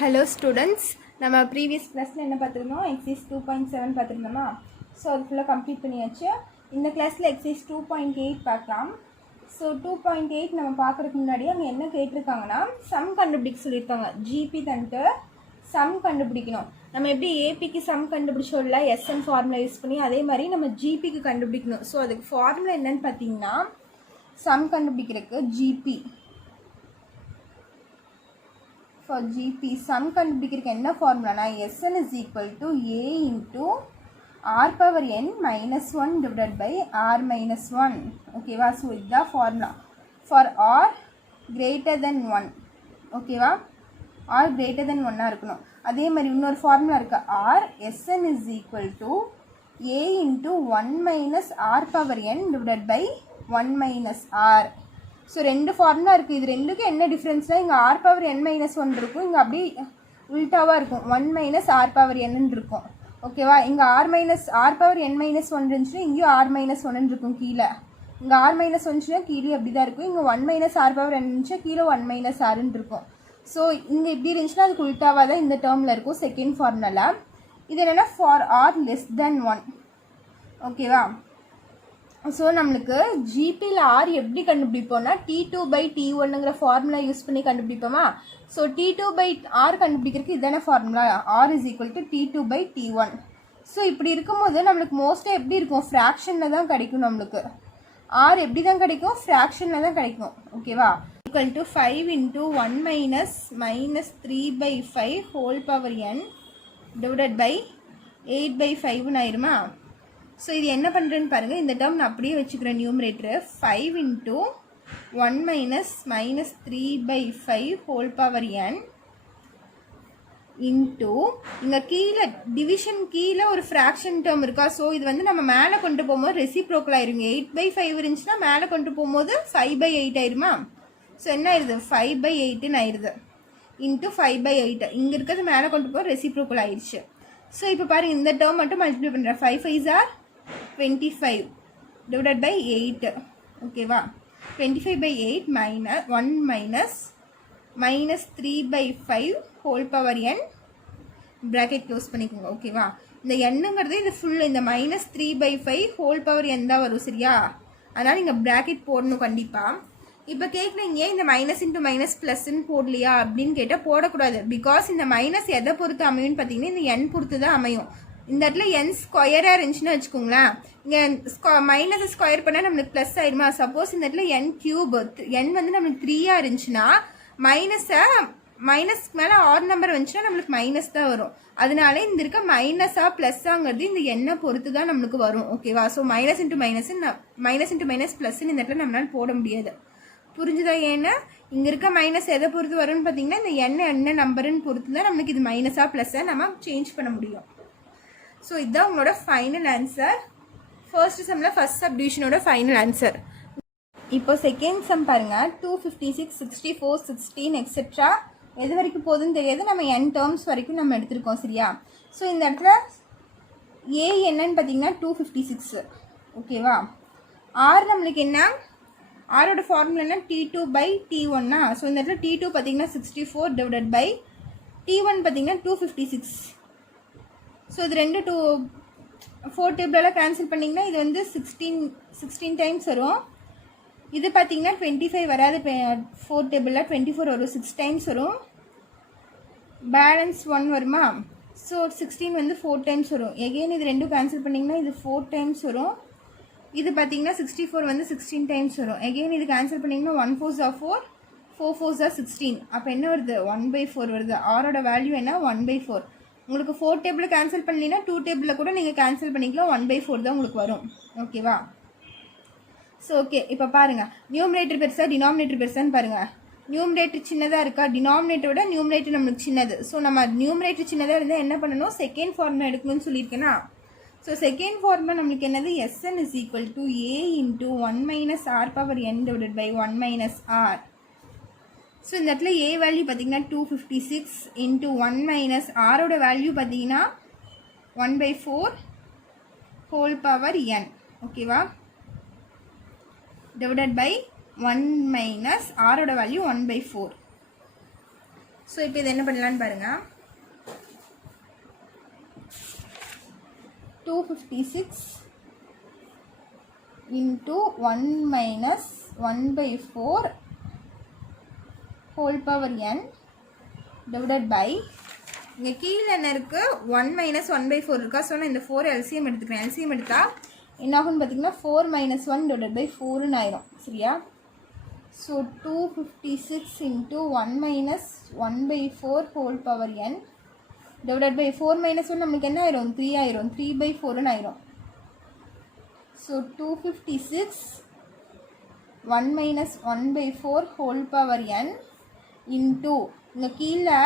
Hello students, நம்ம previous கிளாஸில் என்ன பார்த்துருந்தோம்? எக்ஸைஸ் 2.7 பார்த்துருந்தோமா? ஸோ அது ஃபுல்லாக கம்ப்ளீட் பண்ணியாச்சு. இந்த கிளாஸில் எக்ஸைஸ் 2.8 பார்க்கலாம். ஸோ 2.8 நம்ம பார்க்குறதுக்கு முன்னாடி அங்கே என்ன கேட்டிருக்காங்கன்னா, சம் கண்டுபிடிக்க சொல்லியிருக்காங்க. ஜிபி தந்துட்டு சம் கண்டுபிடிக்கணும். நம்ம எப்படி ஏபிக்கு சம் கண்டுபிடிச்சோம்ல எஸ்என் ஃபார்முலா யூஸ் பண்ணி, அதே மாதிரி நம்ம ஜிபிக்கு கண்டுபிடிக்கணும். ஸோ அதுக்கு ஃபார்முலா என்னன்னு பார்த்தீங்கன்னா, சம் கண்டுபிடிக்கிறதுக்கு ஜிபி for GP sum கண்டுபிடிக்கிறதுக்கு என்ன ஃபார்முலானா Sn is equal to A into R power n minus 1 divided by R minus 1. ஓகேவா? ஸோ இதுதான் formula for R greater than 1. ஓகேவா? R greater than 1 இருக்கணும். அதே மாதிரி இன்னொரு ஃபார்முலா இருக்கு. R Sn is equal to A into 1 minus R power n divided by 1 minus R. So ரெண்டு formula இருக்குது. இது ரெண்டுக்கும் என்ன டிஃப்ரென்ஸ்னால், இங்கே ஆர் பவர் என் மைனஸ் 1 இருக்கும், இங்கே அப்படி உல்ட்டாவாக இருக்கும், 1 மைனஸ் ஆர் பவர் என்னன்னு இருக்கும். ஓகேவா? இங்கே ஆர் பவர் என் மைனஸ் 1 இருந்துச்சுன்னா இங்கேயும் ஆர் மைனஸ் 1 இருக்கும் கீழே. இங்கே ஆர் மைனஸ் 1 கீழே அப்படி தான் இருக்கும். இங்கே 1 மைனஸ் ஆர் பவர் என் இருந்துச்சுன்னா கீழே 1 மைனஸ் ஆர்ன்னு இருக்கும். ஸோ இங்கே இப்படி இருந்துச்சுன்னா அதுக்கு உல்ட்டாவாக தான் இந்த டேர்மில் இருக்கும் செகண்ட் ஃபார்முலா. இது என்னென்னா ஃபார் ஆர் லெஸ் தென் 1. ஓகேவா? ஸோ நம்மளுக்கு ஜிபியில் ஆர் எப்படி கண்டுபிடிப்போம்னா, T2 by T1ங்கிற ஃபார்முலா யூஸ் பண்ணி கண்டுபிடிப்போமா? ஸோ T2 by R கண்டுபிடிக்கிறதுக்கு இதான formula, R is equal to T2 by T1. So இப்படி இருக்கும்போது நம்மளுக்கு மோஸ்ட்டாக எப்படி இருக்கும், ஃப்ராக்ஷனில் தான் கிடைக்கும். நம்மளுக்கு ஆர் எப்படி தான் கிடைக்கும், ஃப்ராக்ஷனில் தான் கிடைக்கும். ஓகேவா? Equal to 5 into 1 minus minus 3 by 5 whole power n divided by 8 by 5ன்னு ஆயிருமா? ஸோ இது என்ன பண்ணுறேன்னு பாருங்கள். இந்த டேர்ம் நான் அப்படியே வச்சுக்கிறேன். நியூமரேட்டரு 5 into 1 minus minus 3 by 5 whole power n into இங்கே கீழே டிவிஷன் கீழே ஒரு ஃப்ராக்ஷன் டேர்ம் இருக்கா? ஸோ இது வந்து நம்ம மேலே கொண்டு போகும்போது ரெசிப்ரோக்கல் ஆயிருங்க. 8 by 5 இருந்துச்சுன்னா மேலே கொண்டு போகும்போது 5 by 8 ஆயிருமா? ஸோ என்ன ஆயிடுது, 5 by 8ன்னு ஆயிடுது. இன்ட்டு 5 by 8 இங்கே இருக்கிறது மேலே கொண்டு போக ரெசிப்ரோக்கல் ஆயிடுச்சு. ஸோ இப்போ பாருங்கள், இந்த டேர்ம் மட்டும் மல்டிப்ளை பண்ணுறேன். 5 5s are 25 divided by 8. ஓகேவா? 25 by 8 minus 1 minus 3 by 5 whole power n bracket close பண்ணிக்கோங்க. ஓகேவா? இந்த என்னங்கிறது இது ஃபுல் இந்த minus 3 by 5 whole power n தான் வரும். சரியா? அதனால் இங்கே bracket போடணும் கண்டிப்பாக. இப்போ கேட்குறீங்க, இந்த மைனஸ் இன்ட்டு மைனஸ் ப்ளஸ்ன்னு போடலையா அப்படின்னு கேட்டால் போடக்கூடாது. பிகாஸ் இந்த மைனஸ் எதை பொறுத்து அமையும்னு பார்த்தீங்கன்னா, இந்த n பொறுத்து தான் அமையும். இந்த இடத்துல n ஸ்கொயராக இருந்துச்சுன்னு வச்சுக்கோங்களேன். இங்கே மைனஸை ஸ்கொயர் பண்ணால் நம்மளுக்கு ப்ளஸ் ஆயிடுமா? சப்போஸ் இந்த இடத்துல n கியூப் n வந்து நம்மளுக்கு 3 இருந்துச்சுன்னா மைனஸ்க்கு மேலே ஆர் நம்பர் வந்துச்சுன்னா நம்மளுக்கு மைனஸ் தான் வரும். அதனால இந்த இருக்க மைனஸா ப்ளஸ்ஸாங்கிறது இந்த எண்ணை பொறுத்து தான் நம்மளுக்கு வரும். ஓகேவா? ஸோ மைனஸ் இன்ட்டு மைனஸ் ப்ளஸ்ன்னு இந்த இடத்துல நம்மளால் போட முடியாது. புரிஞ்சுதா? ஏன்னா இங்கே இருக்க மைனஸ் எதை பொறுத்து வரும்னு பார்த்தீங்கன்னா, இந்த என்ன நம்பருன்னு பொறுத்து தான் நம்மளுக்கு இது மைனஸாக ப்ளஸ்ஸாக நம்ம சேஞ்ச் பண்ண முடியும். ஸோ இதுதான் உங்களோட ஃபைனல் ஆன்சர். ஃபர்ஸ்ட் சம்மில் ஃபர்ஸ்ட் சப்டிவிஷனோட ஃபைனல் ஆன்சர். இப்போ செகண்ட் சம் பாருங்கள். 256 64 16 எக்ஸெட்ரா எது வரைக்கும் போகுதுன்னு தெரியாது. நம்ம n டேர்ம்ஸ் வரைக்கும் நம்ம எடுத்திருக்கோம். சரியா? ஸோ இந்த இடத்துல ஏ என்னன்னு பார்த்தீங்கன்னா 256. ஓகேவா? ஆர் நம்மளுக்கு என்ன, ஆரோட ஃபார்முலா என்ன, T2 by T1. ஸோ இந்த இடத்துல T2 பார்த்தீங்கன்னா 64 divided by T1 பார்த்தீங்கன்னா 256. ஸோ இது ரெண்டு 4 டேபிளெல்லாம் கேன்சல் பண்ணிங்கன்னா இது வந்து 16 டைம்ஸ் வரும். இது பார்த்தீங்கன்னா 25 வராது. 4 டேபிளில் 24 வரும், 6 டைம்ஸ் வரும். பேலன்ஸ் 1 வருமா? ஸோ 16 வந்து 4 டைம்ஸ் வரும். எகெயின் இது ரெண்டும் கேன்சல் பண்ணிங்கன்னா இது 4 டைம்ஸ் வரும். இது பார்த்தீங்கன்னா 64 வந்து 16 டைம்ஸ் வரும். எகெயின் இது கேன்சல் பண்ணிங்கன்னா 1 4s are 4, 4 4s are 16. அப்போ என்ன வருது, 1/4 வருது. ஆரோட வேல்யூ என்ன, 1/4. உங்களுக்கு 4 டேபிளில் கேன்சல் பண்ணீங்கன்னா 2 டேபிளில் கூட நீங்கள் கேன்சல் பண்ணிக்கலாம். 1/4 தான் உங்களுக்கு வரும். ஓகேவா? ஸோ ஓகே, இப்போ பாருங்கள், நியூமரேட்டர் பெருசா டினாமினேட்டர் பெருசான்னு பாருங்கள். நியூமரேட்டர் சின்னதாக இருக்கா, டினாமினேட்டரோட நியூமரேட்டர் நம்மளுக்கு சின்னது. ஸோ நம்ம நியூமரேட்டர் சின்னதாக இருந்தால் என்ன பண்ணணும், செகண்ட் ஃபார்முலா எடுக்கணும்னு சொல்லியிருக்கேன்னா. ஸோ செகண்ட் ஃபார்முலா நம்மளுக்கு என்னது, Sn is equal to A into 1 minus R power n divided by 1 minus R. So இந்த இடத்துல A வேல்யூ பார்த்தீங்கன்னா 256 into 1 minus Rோட வேல்யூ பார்த்தீங்கன்னா 1/4 whole power n. ஓகேவா? divided by 1 minus Rோட வேல்யூ 1/4. ஸோ இப்போ இது என்ன பண்ணலான்னு பாருங்கள். 256 into 1 minus 1/4 whole power n divided by இங்கே கீழே என்ன இருக்குது 1 minus 1/4 இருக்கா. ஸோ நான் இந்த 4 எல்சிஎம் எடுத்துக்கிறேன். எல்சிஎம் எடுத்தால் என்ன ஆகும்னு பார்த்தீங்கன்னா 4 minus 1 divided by 4ன்னு ஆயிரும். சரியா? So 256 into 1 minus 1/4 whole power n divided by 4 minus 1 நம்மளுக்கு என்ன ஆயிரும்? 3 ஆயிரும். 3/4ன்னு ஆயிரும். So 256 1 minus 1/4 whole power n into இங்கே கீழே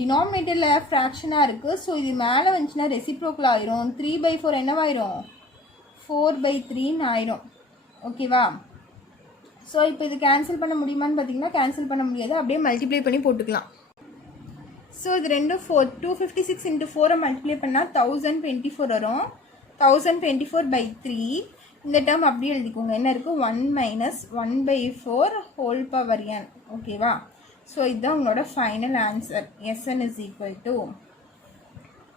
டினாமினேட்டரில் ஃப்ராக்ஷனாக இருக்குது. ஸோ இது மேலே வந்துச்சுன்னா ரெசிப்ரோக்கில் ஆயிரும். 3/4 என்னவாயிரும்? 4/3ன்னு ஆயிரும். ஓகேவா? ஸோ இப்போ இது கேன்சல் பண்ண முடியுமான்னு பார்த்தீங்கன்னா கேன்சல் பண்ண முடியாது. அப்படியே மல்டிப்ளை பண்ணி போட்டுக்கலாம். ஸோ இது ரெண்டும் 256 into 4 மல்டிப்ளை பண்ணால் 1024 வரும். 1024/3 இந்த டேர்ம் அப்படியே எழுதிக்கோங்க. என்ன இருக்குது? 1 minus 1/4 whole power n. ஓகேவா? ஸோ இதுதான் உங்களோட final answer. Sn is equal to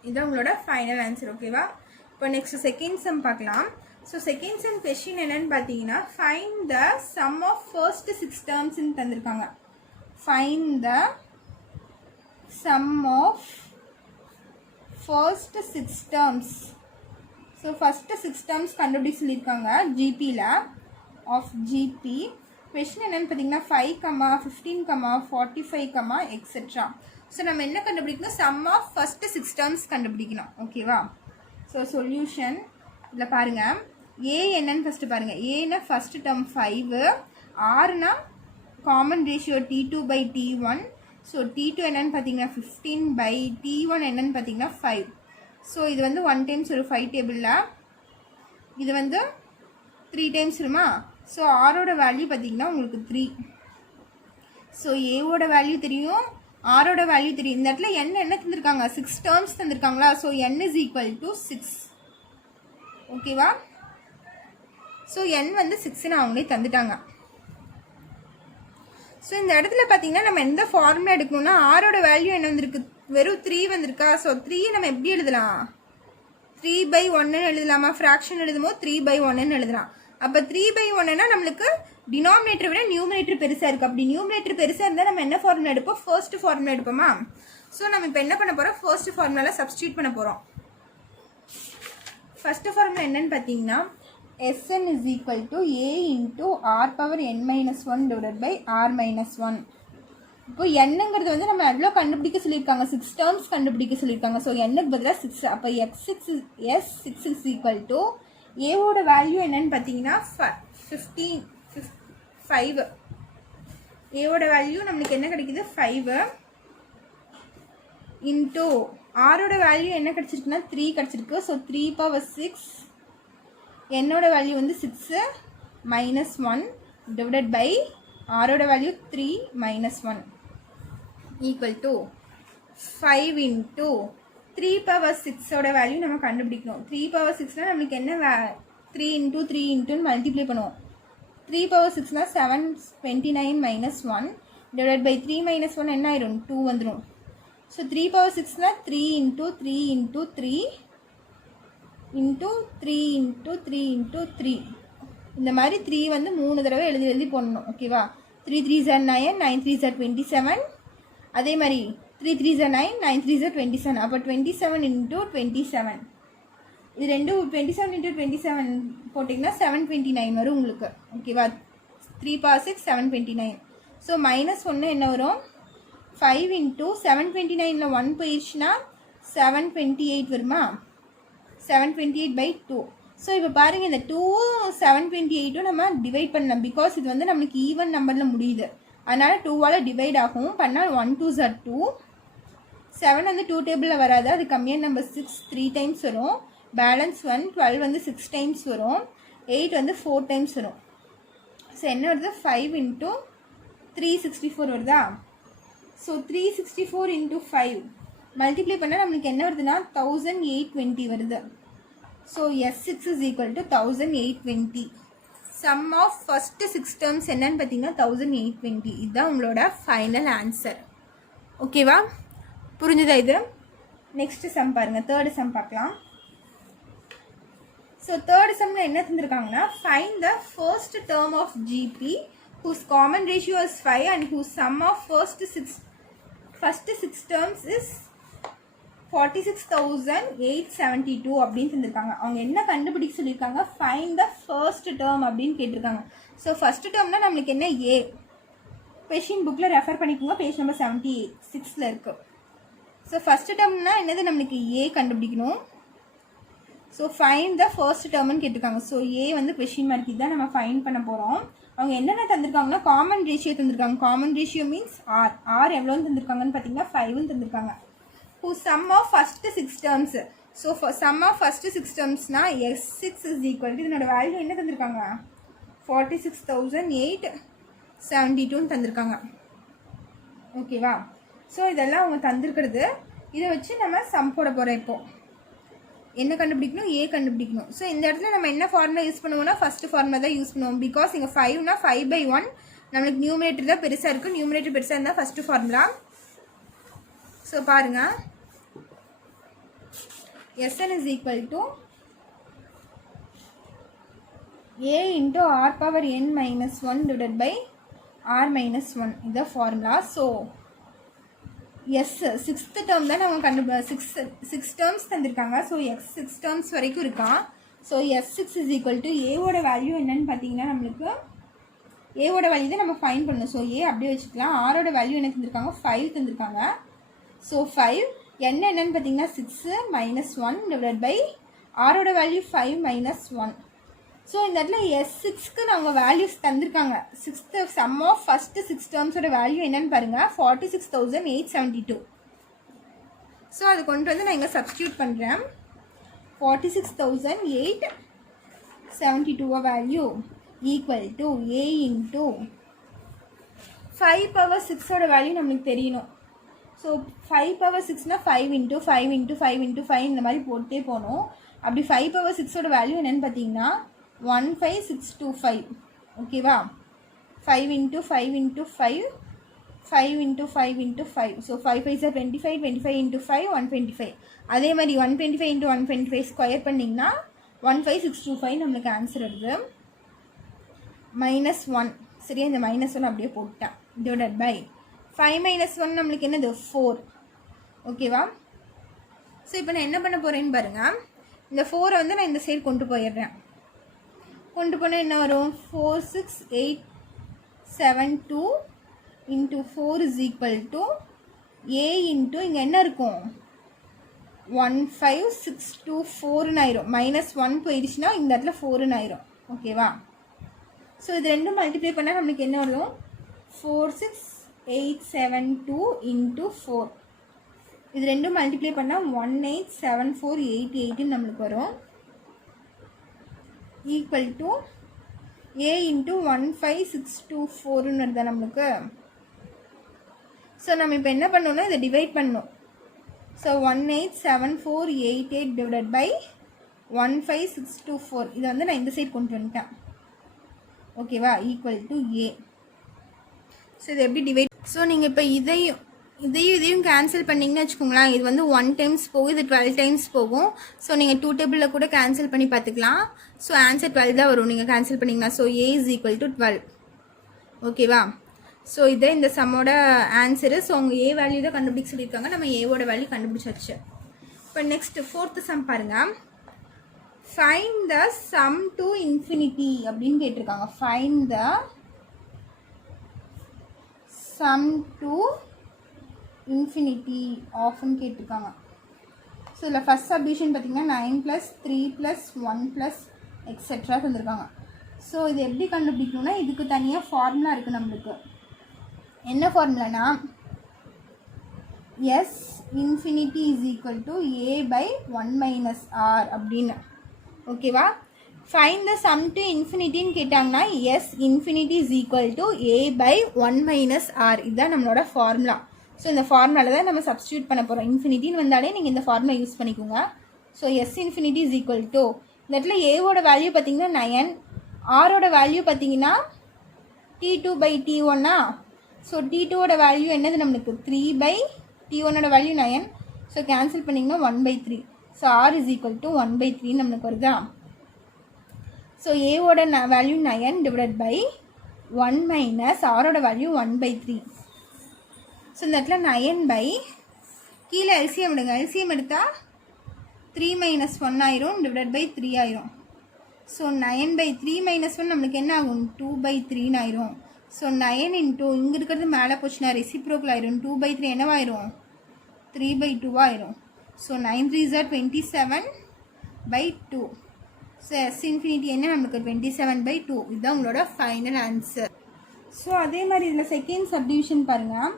இதுதான் உங்களோட ஃபைனல் ஆன்சர். ஓகேவா? இப்போ நெக்ஸ்ட் செகண்ட் சம் பார்க்கலாம். ஸோ செகண்ட் சம் கொஸ்டின் என்னன்னு பார்த்தீங்கன்னா find the sum of first 6 டேர்ம்ஸ்ன்னு தந்திருக்காங்க. Find the sum of first 6 terms. So first 6 terms கண்டுபிடிக்க சொல்லியிருக்காங்க ஜிபியில் ஆஃப் ஜிபி. கொஸ்டின் என்னென்னு பார்த்தீங்கன்னா 5, 15, 45, எக்ஸெட்ரா. ஸோ நம்ம என்ன கண்டுபிடிக்கணும்? சம் ஆஃப் ஃபஸ்ட்டு 6 டேர்ம்ஸ் கண்டுபிடிக்கணும். ஓகேவா? ஸோ சொல்யூஷன் இதில் பாருங்கள். ஏ என்னன்னு ஃபஸ்ட்டு பாருங்கள். ஏன்னா ஃபஸ்ட்டு டேர்ம் 5, ஆறுனா common ratio T2/T1. So T2 என்னன்னு பார்த்தீங்கன்னா 15/T1 என்னன்னு பார்த்தீங்கன்னா 5. ஸோ இது வந்து 1 டைம்ஸ் ஒரு 5 டேபிளில், இது வந்து 3 டைம்ஸ் வருமா. ஸோ ஆரோட வேல்யூ பார்த்தீங்கன்னா உங்களுக்கு 3. ஸோ ஏவோட வேல்யூ தெரியும், ஆரோட வேல்யூ தெரியும். இந்த இடத்துல என்ன தந்திருக்காங்க? 6 டேர்ம்ஸ் தந்திருக்காங்களா. So n is equal to 6. ஓகேவா? ஸோ n வந்து 6ன்னு அவங்களே தந்துட்டாங்க. ஸோ இந்த இடத்துல பார்த்தீங்கன்னா நம்ம எந்த ஃபார்முலா எடுக்கணும்னா ஆரோட வேல்யூ என்ன வந்திருக்கு? வெறும் 3 வந்திருக்கா. ஸோ 3 நம்ம எப்படி எழுதலாம்? 3/1ன்னு எழுதலாமா? ஃப்ராக்ஷன் எழுதும்போது 3/1ன்னு எழுதலாம். அப்போ 3/1ன்னா நம்மளுக்கு டினாமினேட்டரை விட நியூமினேட்டர் பெருசாக இருக்குது. அப்படி நியூமினேட்டர் பெருசாக இருந்தால் நம்ம என்ன ஃபார்முலா எடுப்போம்? First formula எடுப்போமா. ஸோ நம்ம இப்போ என்ன பண்ண போகிறோம்? ஃபர்ஸ்ட் ஃபார்முலாவில் சப்ஸ்டியூட் பண்ண போகிறோம். ஃபர்ஸ்ட் ஃபார்முலா என்னன்னு பார்த்தீங்கன்னா Sn is equal to a into r power n minus 1 divided by r minus 1. இப்போ என்னங்கிறது வந்து நம்ம எவ்வளோ கண்டுபிடிக்க சொல்லியிருக்காங்க? 6 டேர்ம்ஸ் கண்டுபிடிக்க சொல்லியிருக்காங்க. ஸோ என்னக்கு பதிலாக 6. அப்போ S6 is equal to ஏவோட வேல்யூ என்னன்னு பார்த்தீங்கன்னா 5. ஏவோட வேல்யூ நம்மளுக்கு என்ன கிடைக்குது? 5 இன்டூ ஆரோட வேல்யூ என்ன கிடச்சிருக்குன்னா 3 கிடச்சிருக்கு. ஸோ 3/6. என்னோட வேல்யூ வந்து 6 minus 1 divided by ஆரோட value 3 minus 1 equal to 5 into 3/6ஓட வேல்யூ நம்ம கண்டுபிடிக்கணும். 3/6னா நம்மளுக்கு என்ன 3 into 3 into மல்டிப்ளை பண்ணுவோம். 3/6னா 729 minus 1 divided by 3 minus 1 என்ன ஆயிரும்? 2 வந்துடும். ஸோ 3/6னா 3 into 3 into 3 into 3 into 3 into 3. இந்த மாதிரி 3 வந்து 3 தடவை எழுதி போடணும். ஓகேவா? 3 3s are 9, 9 3s are 27. அதே மாதிரி 3 3s are 9, 9 3s are 27. அப்போ 27 into 27. இது ரெண்டும் 27 into 27 போட்டிங்கன்னா 729 வரும் உங்களுக்கு. ஓகேவா? 3/6 729. ஸோ -1 என்ன வரும்? 5 into 729ல் 1 போயிடுச்சுன்னா 728 வருமா? 728/2. ஸோ இப்போ பாருங்கள், இந்த 2 728 நம்ம டிவைட் பண்ணலாம். பிகாஸ் இது வந்து நம்மளுக்கு ஈவன் நம்பரில் முடியுது. அதனால் 2ஆல் டிவைட் ஆகும். பண்ணால் 1 2s are 2. 7 வந்து 2 டேபிளில் வராது, அது கம்மியான நம்பர். 6 3 டைம்ஸ் வரும். பேலன்ஸ் 1 12 வந்து 6 டைம்ஸ் வரும். 8 வந்து 4 டைம்ஸ் வரும். ஸோ என்ன வருது? 5 into 364 வருதா? ஸோ 364 into 5 மல்டிப்ளை பண்ணால் நம்மளுக்கு என்ன வருதுன்னா 1820 வருது. So S6 is equal to 1820. Sum of first 6 terms என்னன்னு பார்த்தீங்கன்னா 1820. இதுதான் உங்களோட ஃபைனல் ஆன்சர். ஓகேவா, புரிஞ்சுதா இது? நெக்ஸ்ட் சம் பாருங்கள், தேர்டு சம் பார்க்கலாம். ஸோ தேர்டு சம்மில் என்ன தந்திருக்காங்கன்னா, find the first term of GP whose common ratio is 5 and whose sum of first six terms is 46,872 அப்படின்னு தந்திருக்காங்க. அவங்க என்ன கண்டுபிடிக்க சொல்லியிருக்காங்க, ஃபைண்ட் த ஃபர்ஸ்ட் டேர்ம் அப்படின்னு கேட்டிருக்காங்க. ஸோ ஃபர்ஸ்ட் டேர்ம்னா நம்மளுக்கு என்ன, ஏ. கொஷின் புக்கில் ரெஃபர் பண்ணிக்கோங்க, பேஜ் நம்பர் 76 இருக்குது. ஸோ ஃபர்ஸ்ட் டேர்ம்னா என்னது, நம்மளுக்கு ஏ கண்டுபிடிக்கணும். ஸோ ஃபைண்ட் த ஃபர்ஸ்ட் டேர்ம்னு கேட்டிருக்காங்க. ஸோ ஏ வந்து கொஷின் மார்க் தான் நம்ம ஃபைண்ட் பண்ண போகிறோம். அவங்க என்னென்ன தந்திருக்காங்கன்னா, காமன் ரேஷியோ தந்திருக்காங்க. காமன் ரேஷியோ மீன்ஸ் ஆர் எவ்வளோன்னு தந்திருக்காங்கன்னு பார்த்தீங்கன்னா 5ன்னு தந்திருக்காங்க. who sum of first 6 terms. So sum of first 6 termsனா S6 is equal to இதனோட வேல்யூ என்ன தந்திருக்காங்க, 46,872 தந்திருக்காங்க. ஓகேவா, ஸோ இதெல்லாம் அவங்க தந்திருக்கிறது. இதை வச்சு நம்ம சம் போட போகிறோம். இப்போ என்ன கண்டுபிடிக்கணும், ஏ கண்டுபிடிக்கணும். ஸோ இந்த இடத்துல நம்ம என்ன ஃபார்முலா யூஸ் பண்ணுவோம்னா, ஃபஸ்ட்டு ஃபார்முலா தான் யூஸ் பண்ணுவோம். பிகாஸ் இங்கே 5னா 5/1 நம்மளுக்கு நியூமரேட்டர் தான் பெருசாக இருக்குது. நியூமரேட்டர் பெருசாக இருந்தால் ஃபஸ்ட்டு ஃபார்முலா. ஸோ பாருங்கள், Sn is equal to a into r power n minus 1 divided by r minus 1 இதுதான் ஃபார்முலா. ஸோ சிக்ஸ்த் டேர்ம் தான் நம்ம சிக்ஸ் டேர்ம்ஸ் தந்திருக்காங்க. ஸோ சிக்ஸ் டேர்ம்ஸ் வரைக்கும் இருக்கா. So S6 is equal to ஏவோட value என்னன்னு பார்த்தீங்கன்னா, நம்மளுக்கு ஏவோட வேல்யூ தான் நம்ம ஃபைன் பண்ணணும். ஸோ ஏ அப்படியே வச்சுக்கலாம். ஆரோட வேல்யூ என்ன தந்திருக்காங்க, 5 தந்திருக்காங்க. ஸோ 5 என்னன்னு பார்த்தீங்கன்னா 6 minus 1 divided by ஆரோட வேல்யூ 5 minus 1. ஸோ இந்த இடத்துல S6க்கு நாங்கள் வேல்யூஸ் தந்திருக்காங்க. சிக்ஸ்த்து சம் ஆஃப் ஃபஸ்ட்டு 6 டேர்ம்ஸோட வேல்யூ என்னன்னு பாருங்கள், 46,872. ஸோ அது கொண்டு வந்து நான் இங்கே சப்ஸ்டியூட் பண்ணுறேன். 46,872 value equal to A into 5 power 6ஓட வேல்யூ நம்மளுக்கு தெரியணும். ஸோ 5 power 6னா 5 into 5 into 5 into 5 இந்த மாதிரி போட்டே போகணும். அப்படி 5 power 6ஓட வேல்யூ என்னென்னு பார்த்தீங்கன்னா 15625. ஓகேவா, 5 into 5 into 5 5 into 5 into 5. So 5 5 is 25, 25 into 5 125. அதே மாதிரி 125 into 125 ஸ்கொயர் பண்ணிங்கன்னா 15625 நம்மளுக்கு ஆன்சர் வருது. -1 சரியா, இந்த -1 அப்படியே போட்டேன். டிவைடட் பை 5 minus 1 நம்மளுக்கு என்னது 4. ஓகேவா, ஸோ இப்போ நான் என்ன பண்ண போகிறேன்னு பாருங்கள். இந்த 4 வந்து நான் இந்த சைடு கொண்டு போயிடுறேன். கொண்டு போனால் என்ன வரும், 46872 into 4 is equal to a into இங்கே என்ன இருக்கும் 15624 ஆயிரும். -1 போயிடுச்சுன்னா இந்த இடத்துல 4 ஆயிரும். ஓகேவா, ஸோ இது ரெண்டும் மல்டிப்ளை பண்ணால் நம்மளுக்கு என்ன வரும், 46872 into 4. இது ரெண்டும் மல்டிப்ளை பண்ணால் 1874888 நம்மளுக்கு வரும். ஈக்குவல் டு ஏ இன்ட்டு 15624 வருதா நம்மளுக்கு. ஸோ நம்ம இப்போ என்ன பண்ணோம்னா இதை டிவைட் பண்ணணும். So 1874888 divided by 15624. இதை வந்து நான் இந்த சைட் கொண்டு வந்துட்டேன். ஓகேவா, ஈக்குவல் டு ஏ. ஸோ இது எப்படி டிவைட், ஸோ நீங்கள் இப்போ இதையும் கேன்சல் பண்ணிங்கன்னு வச்சுக்கோங்களேன். இது வந்து 1 times போகும், இது 12 times போகும். ஸோ நீங்கள் 2 டேபிளில் கூட கேன்சல் பண்ணி பார்த்துக்கலாம். ஸோ ஆன்சர் 12 தான் வரும் நீங்கள் கேன்சல் பண்ணிங்கன்னா. So A is equal to 12. ஓகேவா, ஸோ இதே இந்த சம்மோட ஆன்சரு. ஸோ அவங்க ஏ வேல்யூ தான் கண்டுபிடிக்க சொல்லியிருக்காங்க, நம்ம ஏவோட வேல்யூ கண்டுபிடிச்சாச்சு. இப்போ நெக்ஸ்ட் 4th சம் பாருங்கள். Find the sum to infinity அப்படின்னு கேட்டிருக்காங்க. Find the sum to infinity ஆஃப்னு கேட்டிருக்காங்க. ஸோ இதில் ஃபஸ்ட் சப்டிவிஷன் பார்த்திங்கன்னா 9 + 3 + 1 + எக்ஸெட்ரா தந்திருக்காங்க. ஸோ இது எப்படி கண்டுபிடிக்கணும்னா இதுக்கு தனியாக ஃபார்முலா இருக்குது நம்மளுக்கு. என்ன ஃபார்முலானா S infinity is equal to a/1 - r அப்படின்னு. ஓகேவா, ஃபைண்ட் த சம் டு இன்ஃபினிட்டின்னு கேட்டாங்கன்னா S infinity is equal to a/1 - r இதுதான் நம்மளோட ஃபார்முலா. ஸோ இந்த ஃபார்முலாவில் தான் நம்ம சப்ஸ்டியூட் பண்ண போகிறோம். இன்ஃபினிட்டின்னு வந்தாலே நீங்கள் இந்த ஃபார்முலா யூஸ் பண்ணிக்கோங்க. So S infinity is equal to இந்த இடத்துல ஏவோட வேல்யூ பார்த்தீங்கன்னா 9, ஆரோட வேல்யூ பார்த்தீங்கன்னா T2/T1. ஸோ T2ஓட வேல்யூ என்னது நம்மளுக்கு 3 T1ஓட வேல்யூ 9. ஸோ கேன்சல் பண்ணிங்கன்னா 1/3. So R is equal to 1/3 நம்மளுக்கு வருதா. ஸோ ஏவோட வேல்யூ 9 டிவைடட் பை 1 மைனஸ் ஆரோட வேல்யூ 1/3. ஸோ இந்த இடத்துல 9 கீழே எல்சிஎம் எடுங்க. எல்சிஎம் எடுத்தால் 3 - 1 ஆயிரும் டிவைடட் பை 3 ஆயிரும். ஸோ 9/3 - 1 நம்மளுக்கு என்ன ஆகும் 2/3 ஆயிரும். ஸோ 9 இன்ட்டு இங்கே இருக்கிறது மேலே போச்சுன்னா ரெசிப்ரோக்கல் ஆயிரும். 2/3 என்னவாயிரும் 3/2 ஆயிரும். So 9 3s are 27/2. So S infinity என்ன நம்மளுக்கு 27/2. இதுதான் உங்களோட ஃபைனல் ஆன்சர். ஸோ அதே மாதிரி இதில் செகண்ட் சப்டிவிஷன் பாருங்கள்.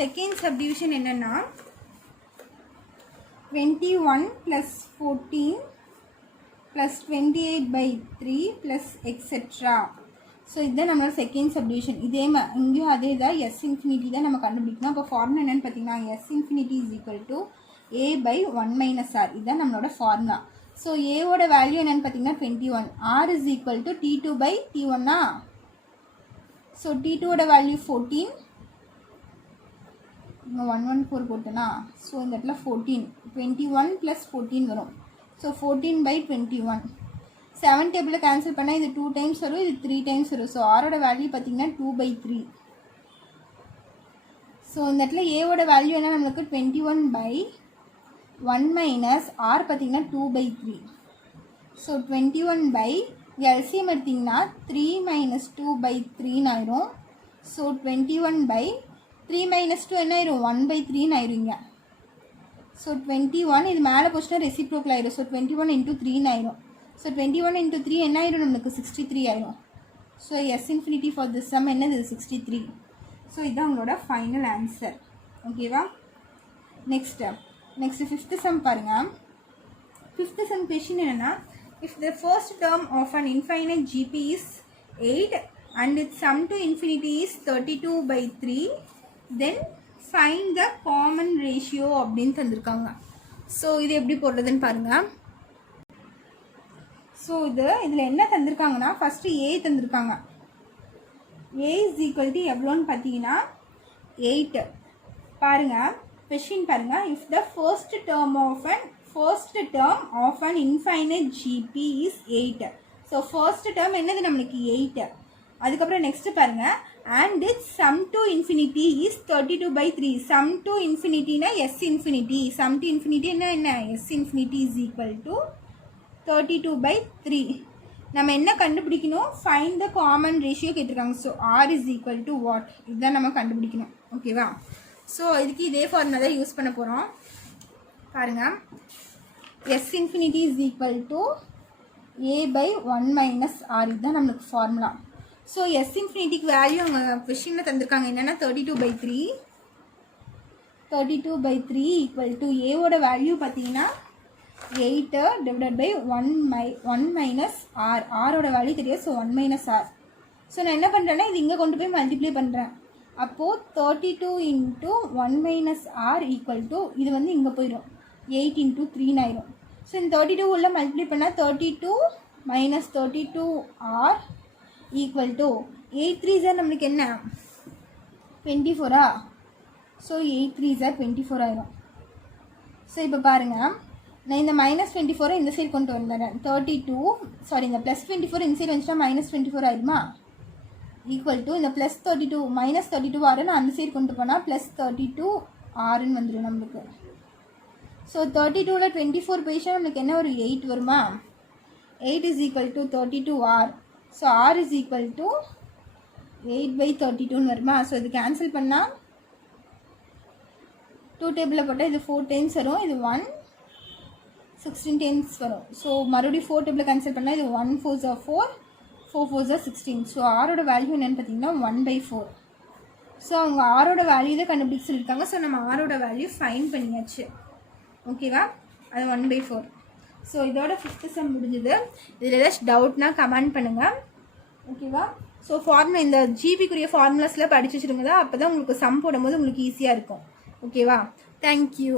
செகண்ட் சப்டிவிஷன் என்னென்னா 21 + 14 + 28/3 + எக்ஸெட்ரா. ஸோ இதுதான் நம்மளோட செகண்ட் சப்டிவிஷன். இதே இங்கேயும் அதே தான் S infinity தான் நம்ம கண்டுபிடிக்கணும். அப்போ ஃபார்முலா என்னென்னு பார்த்தீங்கன்னா S infinity is equal to A/1 - R. இதுதான் நம்மளோட ஃபார்முலா. ஸோ ஏவோட வேல்யூ என்னென்னு பார்த்தீங்கன்னா 21. R is equal to T2/T1. So T2ஓட வேல்யூ 14. இங்கே 114 போட்டோன்னா ஸோ இந்த இடத்துல 14. 21 + 14 வரும். ஸோ 14/21. 7 டேபிளில் கேன்சல் பண்ணால் இது 2 டைம்ஸ் வரும், இது 3 டைம்ஸ் வரும். ஸோ ஆரோட வேல்யூ பார்த்தீங்கன்னா 2/3. ஸோ இந்த இடத்துல ஏவோட வேல்யூ என்ன நம்மளுக்கு 21/1 மைனஸ் ஆர் பார்த்தீங்கன்னா 2/3. ஸோ 21 எல்சிஎம் எடுத்திங்கன்னா 3 - 2/3 ஆயிரும். ஸோ 21/3 - 2 என்ன ஆயிரும் 1/3 ஆயிருங்க. ஸோ 21 இது மேலே போச்சுன்னா ரெசிப்ரோக்கல் ஆயிரும். ஸோ 21 × 3 ஆயிரும். ஸோ 21 × 3 என்ன ஆயிரும் நம்மளுக்கு 63 ஆயிரும். So S infinity for this sum என்னது 63. ஸோ இதுதான் உங்களோட ஃபைனல் ஆன்சர். ஓகேவா. நெக்ஸ்ட் ஃபிஃப்த் சம் பாருங்கள். ஃபிஃப்த் சம் கொஷின் என்னென்னா if the first term of an infinite GP is 8 and its sum to infinity is 32/3 then find the common ratio அப்படின்னு தந்திருக்காங்க. So இது எப்படி போடுறதுன்னு பாருங்கள். ஸோ இதில் என்ன தந்திருக்காங்கன்னா ஃபஸ்ட்டு ஏ தந்திருக்காங்க. A is equal to எவ்வளோன்னு பார்த்தீங்கன்னா 8. பாருங்கள் கொஷின் பாருங்கள். If the first term of an infinite GP is 8. So first term என்னது நம்மளுக்கு 8. அதுக்கப்புறம் நெக்ஸ்ட்டு பாருங்கள் and its sum to infinity is 32/3. sum to infinityனா S infinity. sum to infinity என்ன S infinity is equal to 32/3. நம்ம என்ன கண்டுபிடிக்கணும் find the common ratio கேட்டிருக்காங்க. So R is equal to what இதுதான் நம்ம கண்டுபிடிக்கணும். ஓகேவா. ஸோ இதுக்கு இதே ஃபார்முலா தான் யூஸ் பண்ண போகிறோம். பாருங்கள் S infinity is equal to A/1 - R. இதுதான் நம்மளுக்கு formula. So S infinity value அவங்க கொஷினில் தந்திருக்காங்க என்னென்னா 32/3. 32/3 ஈக்குவல் டு ஏவோட வேல்யூ பார்த்தீங்கன்னா 8 டிவைடட் பை 1 மைனஸ் ஆர். ஆரோட வேல்யூ தெரியாது. So 1 - R. ஸோ நான் என்ன பண்ணுறேன்னா இது இங்கே கொண்டு போய் மல்டிப்ளை பண்ணுறேன். அப்போது 32 × 1 - R ஈக்குவல் டு இது வந்து இங்கே போயிடும் 8 × 3 ஆயிரும். ஸோ இந்த 32 உள்ள மல்டிப்ளை பண்ணால் 32 - 32R ஈக்குவல் டு 8 3s நம்மளுக்கு என்ன 24. ஸோ 8 3s 24 ஆயிரும். ஸோ இப்போ பாருங்கள் நான் இந்த -24 இந்த சைடு கொண்டு வந்துடுறேன். 32 இந்த +24 இந்த சைடு வந்துச்சுன்னா -24 ஆயிடுமா ஈக்குவல் டு இந்த +32 -32 ஆறு நான் அந்த சைடு கொண்டு போனால் +32 ஆறுன்னு வந்துடும் நம்மளுக்கு. ஸோ 32ல் 24 போயிடுச்சுன்னா நம்மளுக்கு என்ன ஒரு 8 வருமா. 8 is equal to 32R. So R is equal to 8/32 வருமா. ஸோ இது கேன்சல் பண்ணால் 2 டேபிளில் போட்டால் இது 4 டைம்ஸ் வரும். இது 1 16 டைம்ஸ் வரும். ஸோ மறுபடியும் 4 டேபிளில் கேன்சல் பண்ணால் இது 1 4s are 4 4 4s are 16. So ஆரோட வேல்யூ என்னென்னு பார்த்தீங்கன்னா 1/4. ஸோ அவங்க ஆரோட வேல்யூ தான் கண்டுபிடிக்க சொல்லியிருக்காங்க. ஸோ நம்ம ஆரோட வேல்யூ ஃபைன் பண்ணியாச்சு. ஓகேவா. அது 1/4. ஸோ இதோட 5th சம் முடிஞ்சுது. இதில் ஏதாச்சும் டவுட்னா கமெண்ட் பண்ணுங்கள். ஓகேவா. ஸோ ஃபார்முலா இந்த ஜிபிக்குரிய ஃபார்முலாஸில் படிச்சு வச்சுருங்க. அப்போ தான் உங்களுக்கு சம் போடும்போது உங்களுக்கு ஈஸியாக இருக்கும். ஓகேவா. தேங்க்யூ.